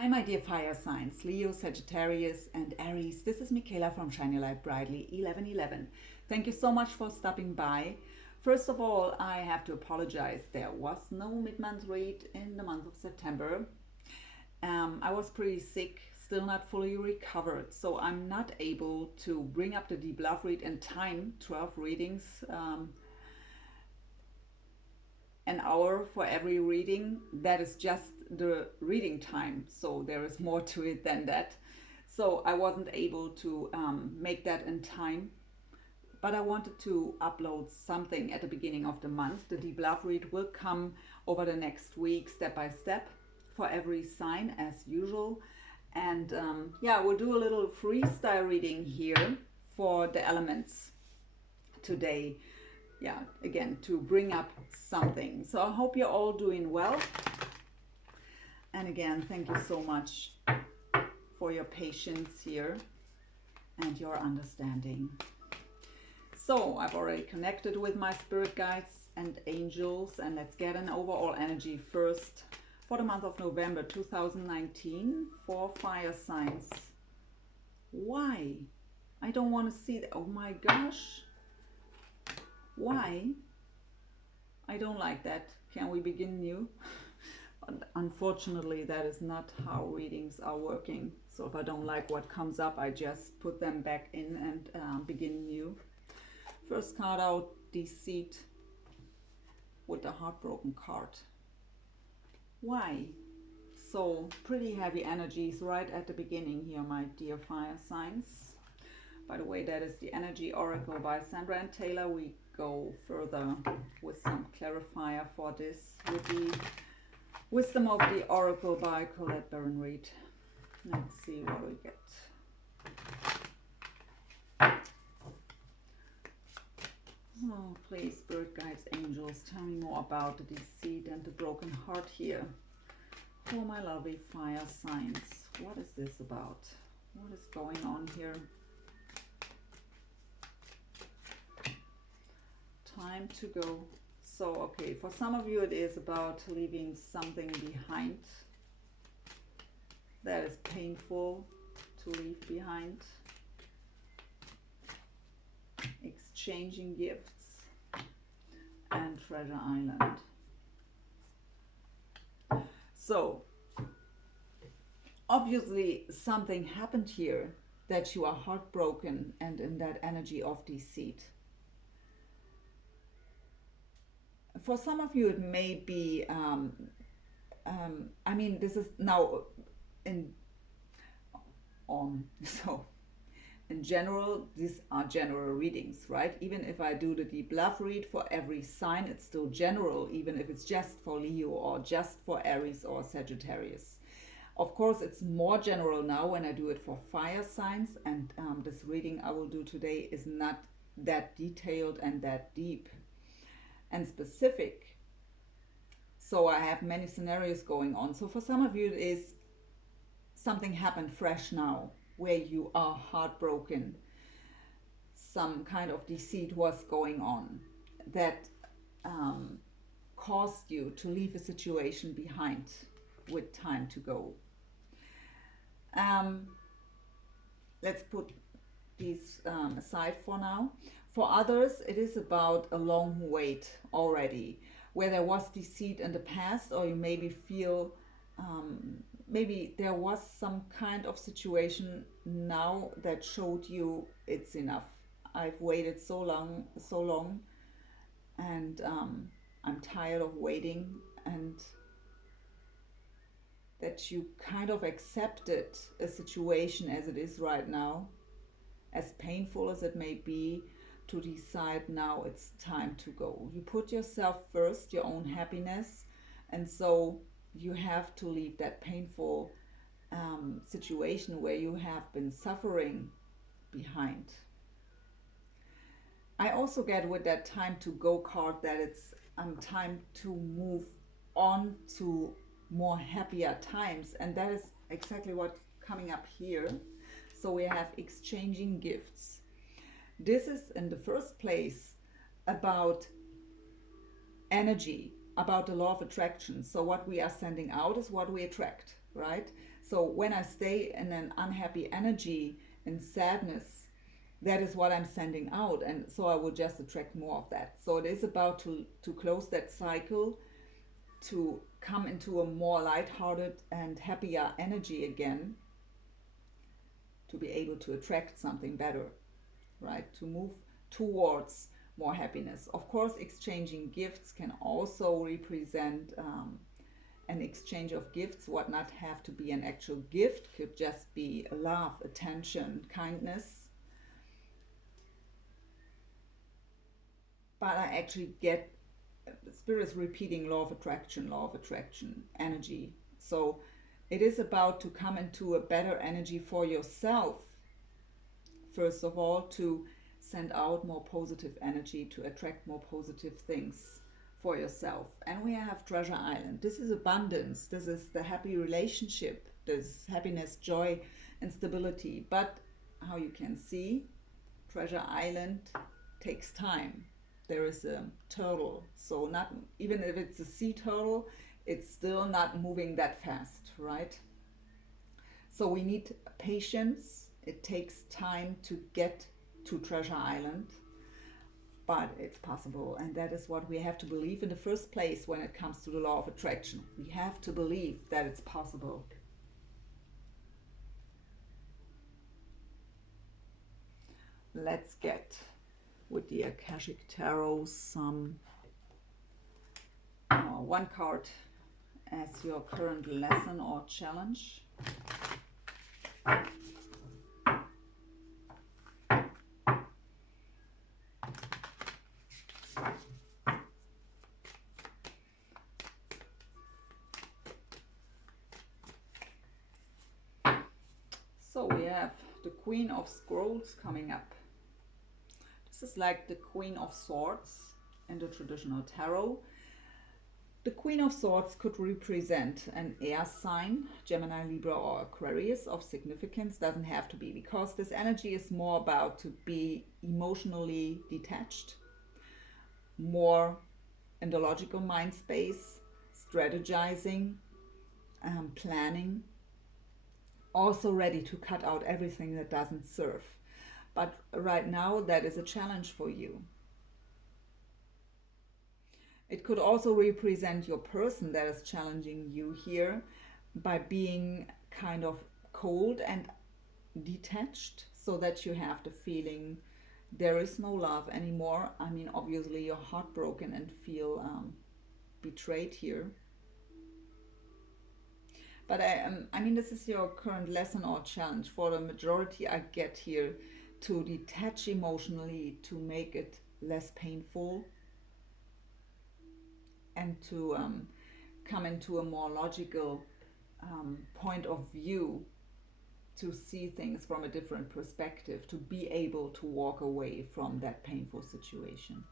Hi, my dear fire signs, Leo, Sagittarius, and Aries. This is Michaela from Shiny Light Brightly 1111. Thank you so much for stopping by. First of all, I have to apologize. There was no mid-month read in the month of September. I was pretty sick, still not fully recovered, so I'm not able to bring up the deep love read in time, 12 readings. An hour for every reading. That is just the reading time, so there is more to it than that. So I wasn't able to make that in time, but I wanted to upload something at the beginning of the month. The deep love read will come over the next week, step by step, for every sign as usual. And yeah, we'll do a little freestyle reading here for the elements today. Yeah, again, to bring up something. So I hope you're all doing well. And again, thank you so much for your patience here and your understanding. So I've already connected with my spirit guides and angels, and let's get an overall energy first for the month of November 2019 for fire signs. Why? I don't want to see that. Oh my gosh. Why? I don't like that. Can we begin new? But unfortunately, that is not how readings are working. So if I don't like what comes up, I just put them back in and begin new. First card out, Deceit, with the Heartbroken card. Why? So pretty heavy energies right at the beginning here, my dear fire signs. By the way, that is the Energy Oracle by Sandra and Taylor. We go further with some clarifier for this with the Wisdom of the Oracle by Colette Baron Reid. Let's see what we get. Oh, please, spirit guides, angels, tell me more about the deceit and the broken heart here. For my lovely fire signs, what is this about? What is going on here? Time to go. So, okay, for some of you it is about leaving something behind that is painful to leave behind. Exchanging gifts and Treasure Island. So, obviously something happened here that you are heartbroken and in that energy of deceit. For some of you, it may be, I mean, this is now so in general, these are general readings, right? Even if I do the deep love read for every sign, it's still general, even if it's just for Leo or just for Aries or Sagittarius. Of course, it's more general now when I do it for fire signs, and this reading I will do today is not that detailed and that deep and specific. So I have many scenarios going on. So for some of you, it is something happened fresh now where you are heartbroken. Some kind of deceit was going on that caused you to leave a situation behind with time to go. Let's put these aside for now. For others, it is about a long wait already, where there was deceit in the past, or you maybe feel maybe there was some kind of situation now that showed you it's enough. I've waited so long, and I'm tired of waiting, and that you kind of accepted a situation as it is right now, as painful as it may be, to decide now it's time to go. You put yourself first, your own happiness, and so you have to leave that painful situation where you have been suffering behind. I also get with that time to go card that it's time to move on to more happier times, and that is exactly what's coming up here. So we have exchanging gifts. This is in the first place about energy, about the law of attraction. So what we are sending out is what we attract, right? So when I stay in an unhappy energy and sadness, that is what I'm sending out, and so I will just attract more of that. So it is about to close that cycle, to come into a more lighthearted and happier energy again, to be able to attract something better, right? To move towards more happiness. Of course, exchanging gifts can also represent an exchange of gifts. What not have to be an actual gift, could just be love, attention, kindness. But I actually get spirit is repeating law of attraction, energy. So it is about to come into a better energy for yourself. First of all, to send out more positive energy, to attract more positive things for yourself. And we have Treasure Island. This is abundance. This is the happy relationship. This happiness, joy, and stability. But how you can see, Treasure Island takes time. There is a turtle, so not even if it's a sea turtle, it's still not moving that fast, right? So we need patience. It takes time to get to Treasure Island, but it's possible, and that is what we have to believe in the first place when it comes to the law of attraction. We have to believe that it's possible. Let's get with the Akashic Tarot some one card as your current lesson or challenge. So we have the Queen of Scrolls coming up. This is like the Queen of Swords in the traditional tarot. The Queen of Swords could represent an air sign, Gemini, Libra, or Aquarius of significance. Doesn't have to be, because this energy is more about to be emotionally detached, more in the logical mind space, strategizing, planning, also ready to cut out everything that doesn't serve. But right now, that is a challenge for you. It could also represent your person that is challenging you here by being kind of cold and detached, so that you have the feeling there is no love anymore. I mean, obviously you're heartbroken and feel betrayed here. But I mean, this is your current lesson or challenge. For the majority, I get here to detach emotionally, to make it less painful, and to come into a more logical point of view, to see things from a different perspective, to be able to walk away from that painful situation.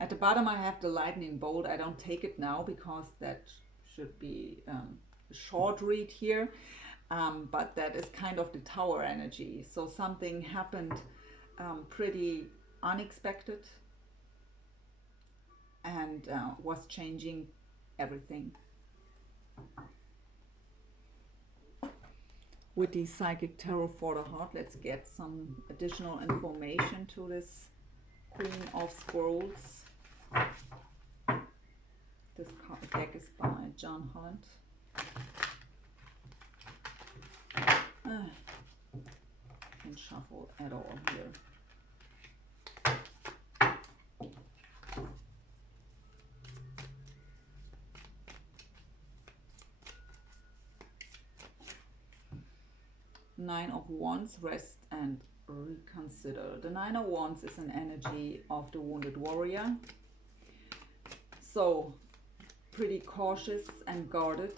At the bottom I have the lightning bolt. I don't take it now because that should be a short read here. But that is kind of the tower energy. So something happened pretty unexpected and was changing everything. With the Psychic Tarot for the Heart, let's get some additional information to this Queen of Scrolls. This deck is by John Holland. Can't shuffle at all here. Nine of Wands, rest and reconsider. The Nine of Wands is an energy of the wounded warrior. So pretty cautious and guarded.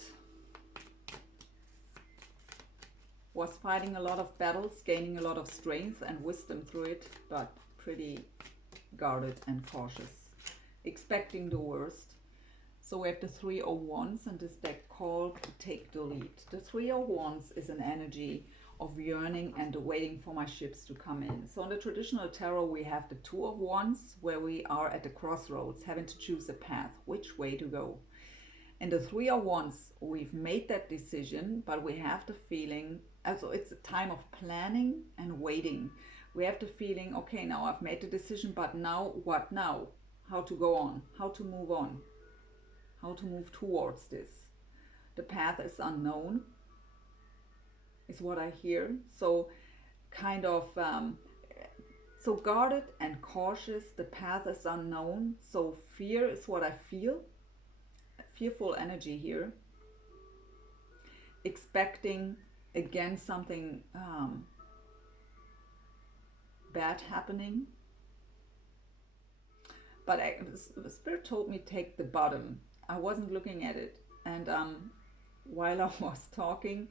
Was fighting a lot of battles, gaining a lot of strength and wisdom through it, but pretty guarded and cautious, expecting the worst. So we have the Three of Wands, and this deck called Take the Lead. The Three of Wands is an energy of yearning and waiting for my ships to come in. So in the traditional tarot, we have the Two of Wands, where we are at the crossroads, having to choose a path, which way to go. And the Three of Wands, we've made that decision, but we have the feeling, also it's a time of planning and waiting. We have the feeling, okay, now I've made the decision, but now what now? How to go on? How to move on? How to move towards this? The path is unknown, is what I hear. So kind of so guarded and cautious. The path is unknown. So fear is what I feel. Fearful energy here. Expecting again something bad happening. But the spirit told me take the bottom. I wasn't looking at it. And while I was talking,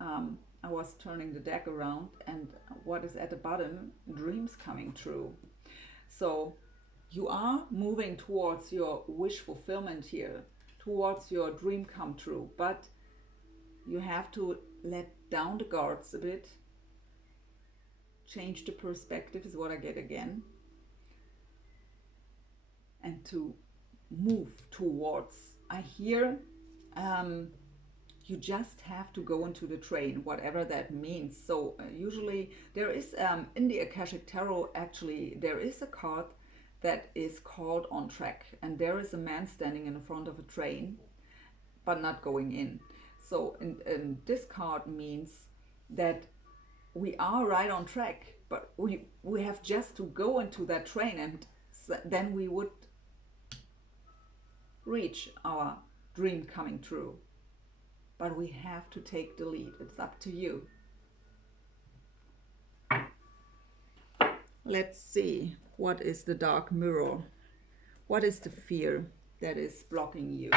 I was turning the deck around, and what is at the bottom? Dreams coming true. So you are moving towards your wish fulfillment here, towards your dream come true, but you have to let down the guards a bit. Change the perspective is what I get again. And to move towards. I hear you just have to go into the train, whatever that means. So usually there is, in the Akashic Tarot, actually, there is a card that is called On Track. And there is a man standing in front of a train, but not going in. So and this card means that we are right on track, but we have just to go into that train, and then we would reach our dream coming true. But we have to take the lead. It's up to you. Let's see. What is the dark mirror? What is the fear that is blocking you?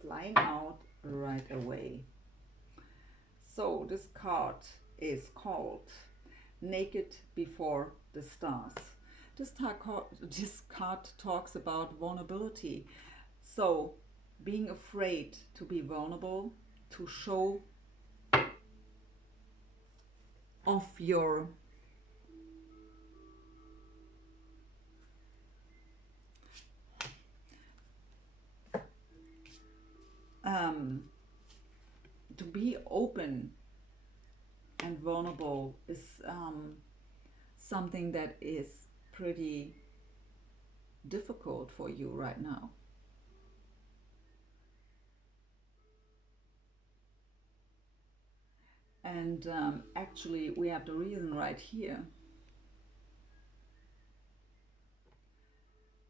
Flying out right away. So this card is called Naked Before the Stars. This card talks about vulnerability. So being afraid to be vulnerable, to show off your to be open and vulnerable is something that is pretty difficult for you right now. And actually we have the reason right here.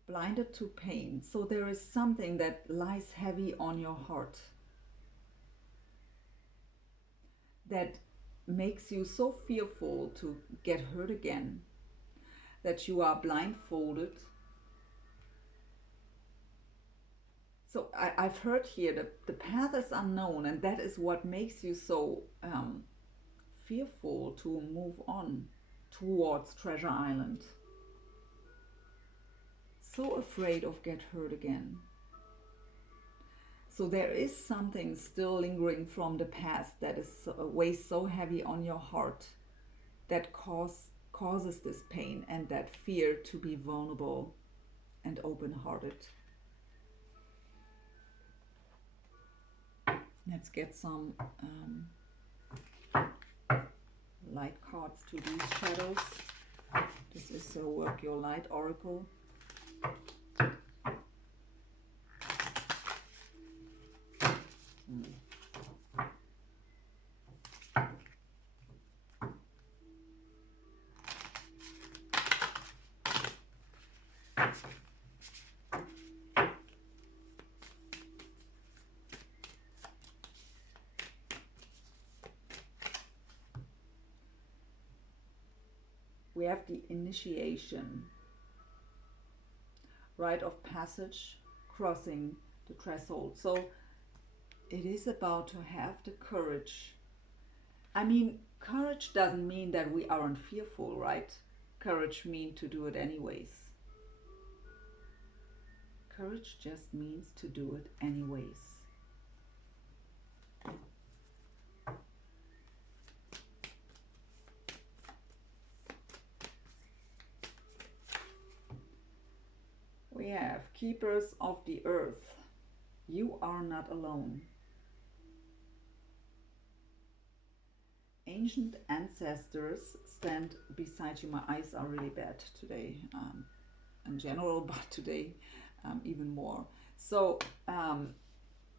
Blinded to pain. So there is something that lies heavy on your heart that makes you so fearful to get hurt again, that you are blindfolded. So I've heard here that the path is unknown, and that is what makes you so fearful to move on towards Treasure Island. So afraid of get hurt again. So there is something still lingering from the past that is weighs so heavy on your heart, that causes this pain and that fear to be vulnerable and open-hearted. Let's get some light cards to these shadows. This is the Work Your Light Oracle. We have the initiation, rite of passage, crossing the threshold. So it is about to have the courage. I mean, courage doesn't mean that we aren't fearful, right? Courage means to do it anyways. Courage just means to do it anyways. We have keepers of the earth. You are not alone. Ancient ancestors stand beside you. My eyes are really bad today, in general, but today even more. So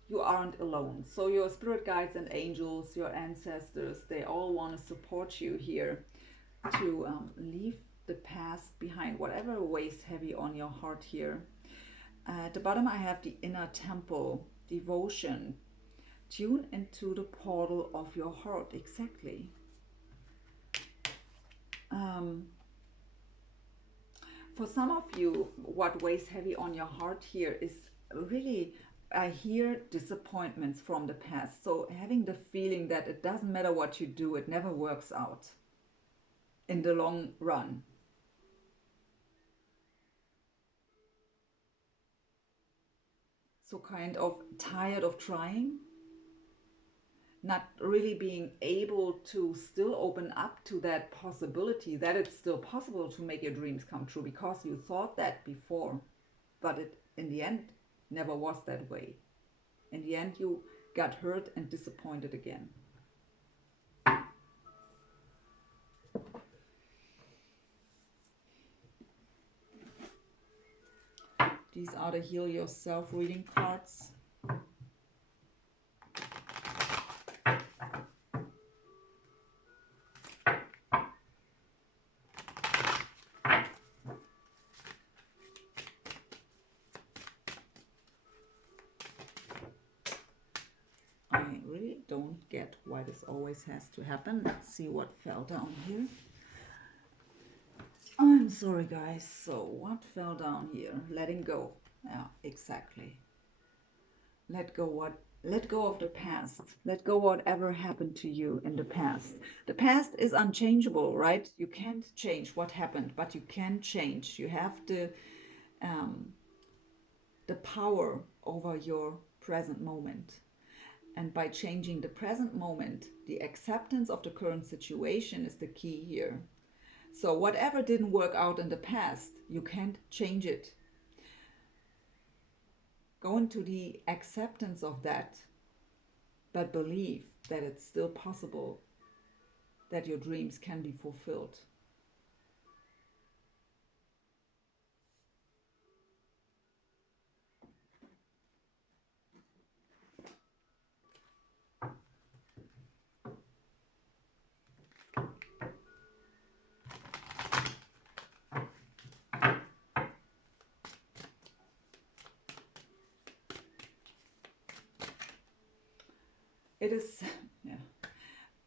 you aren't alone. So your spirit guides and angels, your ancestors, they all want to support you here to leave the past behind, whatever weighs heavy on your heart here. At the bottom I have the inner temple, devotion. Tune into the portal of your heart. Exactly. For some of you, what weighs heavy on your heart here is really, I hear disappointments from the past. So having the feeling that it doesn't matter what you do, it never works out in the long run. So kind of tired of trying, not really being able to still open up to that possibility that it's still possible to make your dreams come true, because you thought that before, but it in the end never was that way. In the end you got hurt and disappointed again. These are the Heal Yourself reading cards. I really don't get why this always has to happen. Let's see what fell down here. I'm sorry, guys. So what fell down here? Letting go. Yeah, exactly. Let go what? Let go of the past. Let go whatever happened to you in the past. The past is unchangeable, right? You can't change what happened, but you can change. You have the power over your present moment. And by changing the present moment, the acceptance of the current situation is the key here. So whatever didn't work out in the past, you can't change it. Go into the acceptance of that, but believe that it's still possible that your dreams can be fulfilled. It is, yeah.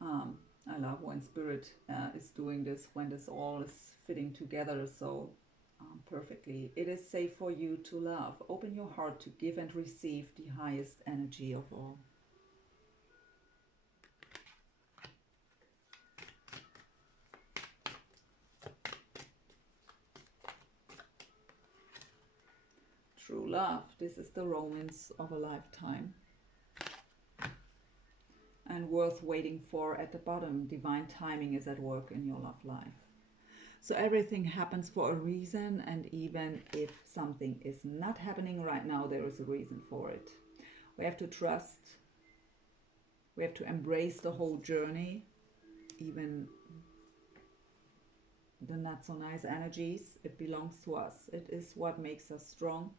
I love when Spirit is doing this, when this all is fitting together so perfectly. It is safe for you to love. Open your heart to give and receive the highest energy of all. True love. This is the romance of a lifetime. And worth waiting for at the bottom. Divine timing is at work in your love life. So everything happens for a reason, and even if something is not happening right now, there is a reason for it. We have to trust. We have to embrace the whole journey, even the not so nice energies. It belongs to us. It is what makes us strong.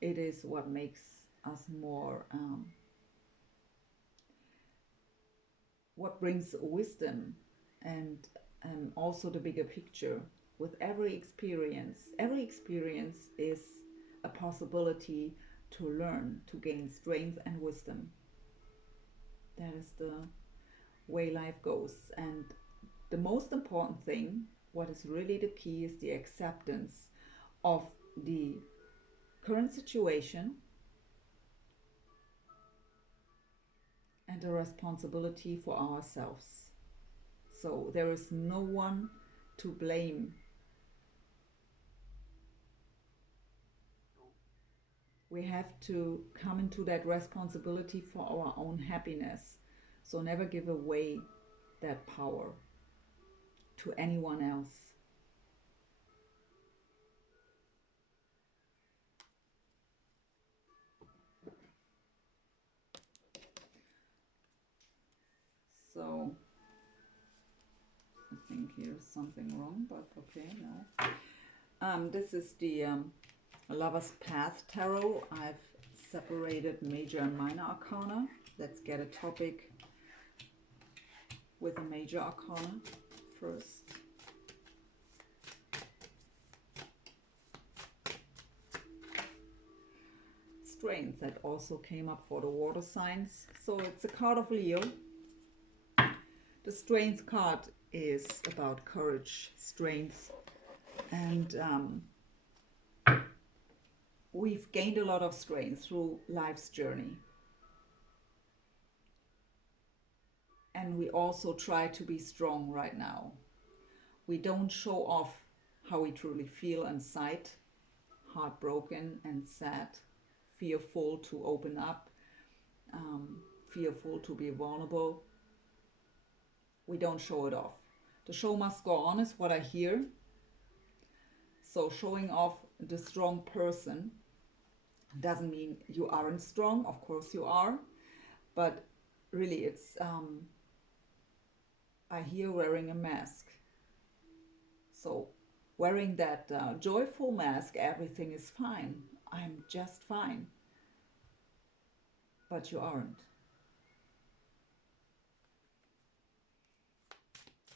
It is what makes us more what brings wisdom and also the bigger picture. With every experience is a possibility to learn, to gain strength and wisdom. That is the way life goes. And the most important thing, what is really the key, is the acceptance of the current situation and the responsibility for ourselves. So there is no one to blame. we have to come into that responsibility for our own happiness. So never give away that power to anyone else. So I think here's something wrong, but okay, no. This is the Lover's Path Tarot. I've separated major and minor arcana. Let's get a topic with a major arcana first. Strength, that also came up for the water signs. So it's a card of Leo. The Strength card is about courage, strength, and we've gained a lot of strength through life's journey. And we also try to be strong right now. We don't show off how we truly feel inside, heartbroken and sad, fearful to open up, fearful to be vulnerable. We don't show it off. The show must go on is what I hear. So showing off the strong person doesn't mean you aren't strong. Of course you are. But really it's, I hear wearing a mask. So wearing that joyful mask, everything is fine. I'm just fine. But you aren't.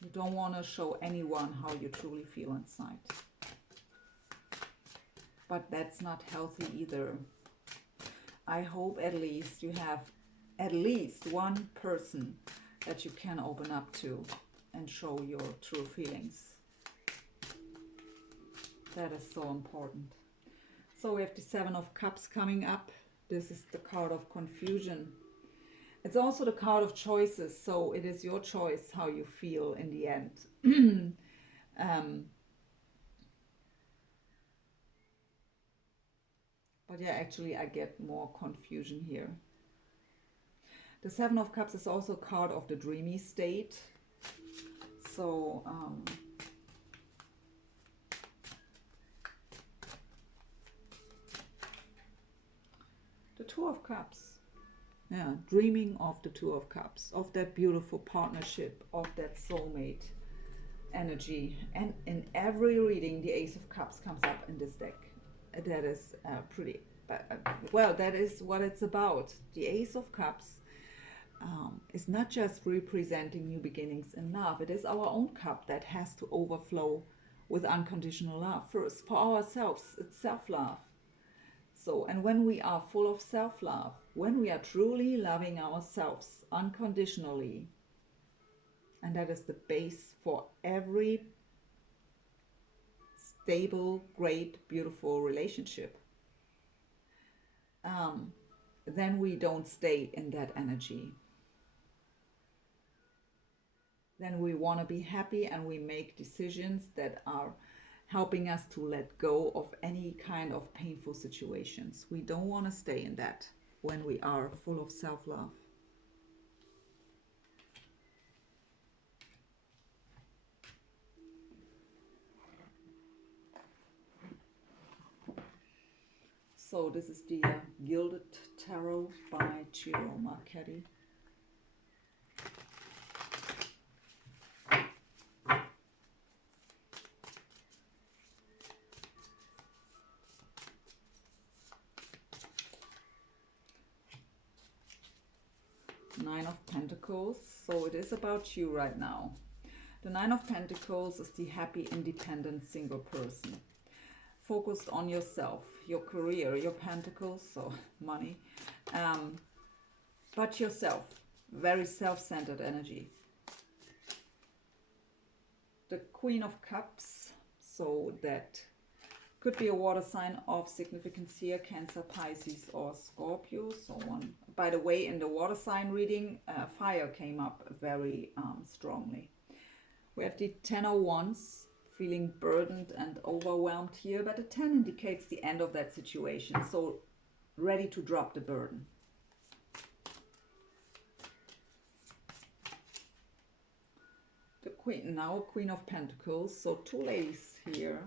You don't want to show anyone how you truly feel inside. But that's not healthy either. I hope at least you have at least one person that you can open up to and show your true feelings. That is so important. So we have the Seven of Cups coming up. This is the card of confusion. It's also the card of choices, so it is your choice how you feel in the end. But yeah, actually I get more confusion here. The Seven of Cups is also a card of the dreamy state. So the Two of Cups. Yeah, dreaming of the Two of Cups, of that beautiful partnership, of that soulmate energy. And in every reading, the Ace of Cups comes up in this deck. That is pretty, well, that is what it's about. The Ace of Cups is not just representing new beginnings in love. It is our own cup that has to overflow with unconditional love. First, for ourselves, it's self-love. So, and when we are full of self-love, when we are truly loving ourselves unconditionally, and that is the base for every stable, great, beautiful relationship, then we don't stay in that energy. Then we want to be happy and we make decisions that are helping us to let go of any kind of painful situations. We don't want to stay in that when we are full of self-love. So this is the Gilded Tarot by Ciro Marchetti. Nine of Pentacles. So it is about you right now. The Nine of Pentacles is the happy, independent, single person. Focused on yourself, your career, your pentacles, so money, but yourself. Very self-centered energy. The Queen of Cups, so that could be a water sign of significance here, Cancer, Pisces, or Scorpio. So on. By the way, in the water sign reading, fire came up very strongly. We have the Ten of Wands, feeling burdened and overwhelmed here, but the 10 indicates the end of that situation. So ready to drop the burden. The Queen, now Queen of Pentacles, so two ladies here.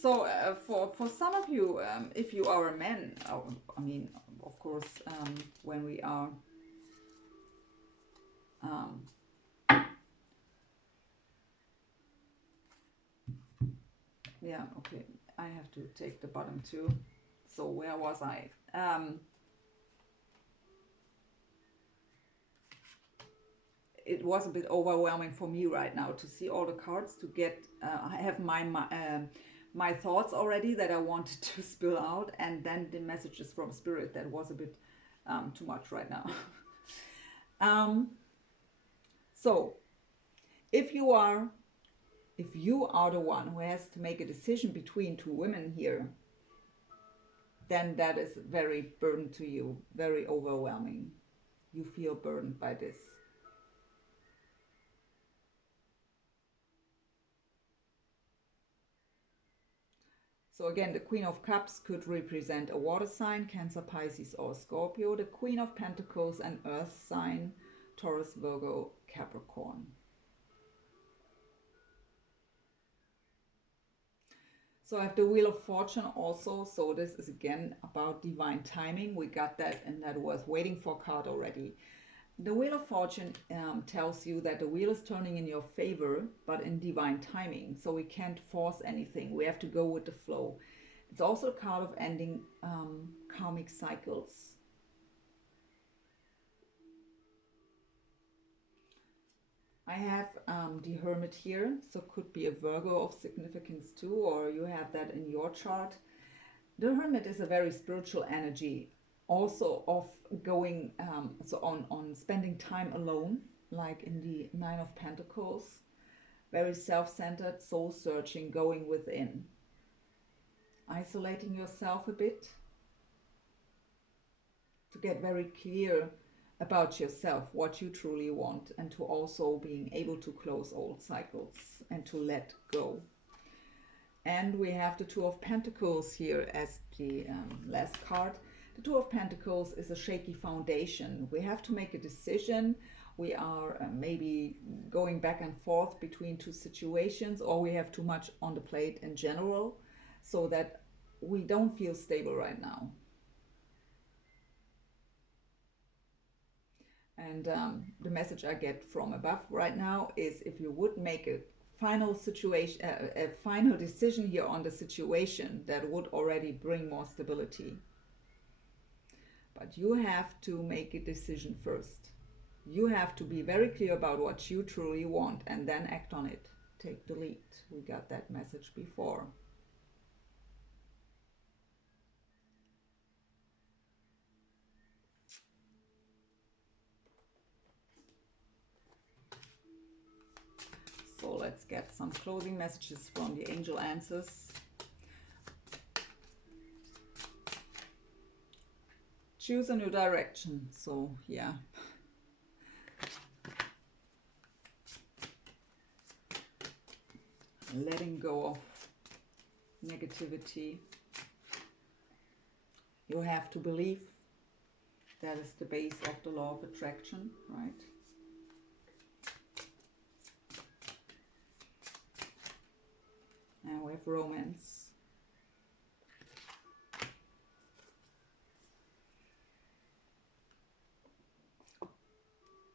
So for some of you, if you are a man, I mean, of course, when we are yeah, okay, I have to take the bottom too. So where was I? It was a bit overwhelming for me right now to see all the cards, to get I have my thoughts already that I wanted to spill out, and then the messages from Spirit. That was a bit too much right now. So if you are the one who has to make a decision between two women here, then that is very burdened to you, very overwhelming. You feel burdened by this. So again, the Queen of Cups could represent a water sign, Cancer, Pisces, or Scorpio. The Queen of Pentacles, an earth sign, Taurus, Virgo, Capricorn. So I have the Wheel of Fortune also. So this is again about divine timing. We got that, and that was waiting for card already. The Wheel of Fortune tells you that the wheel is turning in your favor, but in divine timing. So we can't force anything. We have to go with the flow. It's also a card of ending karmic cycles. I have the Hermit here, so could be a Virgo of significance too, or you have that in your chart. The Hermit is a very spiritual energy, also of going so on spending time alone, like in the Nine of Pentacles. Very self-centered, soul-searching, going within, isolating yourself a bit to get very clear about yourself, what you truly want, and to also being able to close old cycles and to let go. And we have the Two of Pentacles here as the last card. The Two of Pentacles is a shaky foundation. We have to make a decision. We are maybe going back and forth between two situations, or we have too much on the plate in general, so that we don't feel stable right now. And the message I get from above right now is, if you would make a final situation, a final decision here on the situation, that would already bring more stability. But you have to make a decision first. You have to be very clear about what you truly want and then act on it. Take the lead. We got that message before. So let's get some closing messages from the angel answers. Choose a new direction. So yeah. Letting go of negativity. You have to believe. That is the base of the law of attraction, right? And we have romance.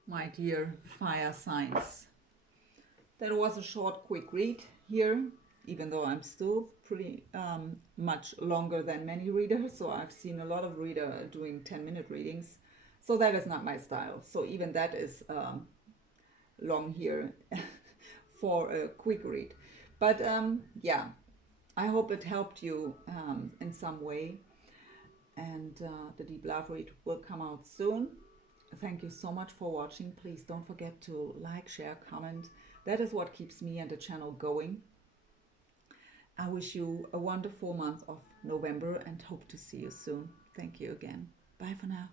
My dear fire signs. That was a short, quick read here, even though I'm still pretty much longer than many readers. So I've seen a lot of readers doing 10-minute readings. So that is not my style. So even that is long here for a quick read. But yeah, I hope it helped you in some way. And the Deep Love read will come out soon. Thank you so much for watching. Please don't forget to like, share, comment. That is what keeps me and the channel going. I wish you a wonderful month of November and hope to see you soon. Thank you again. Bye for now.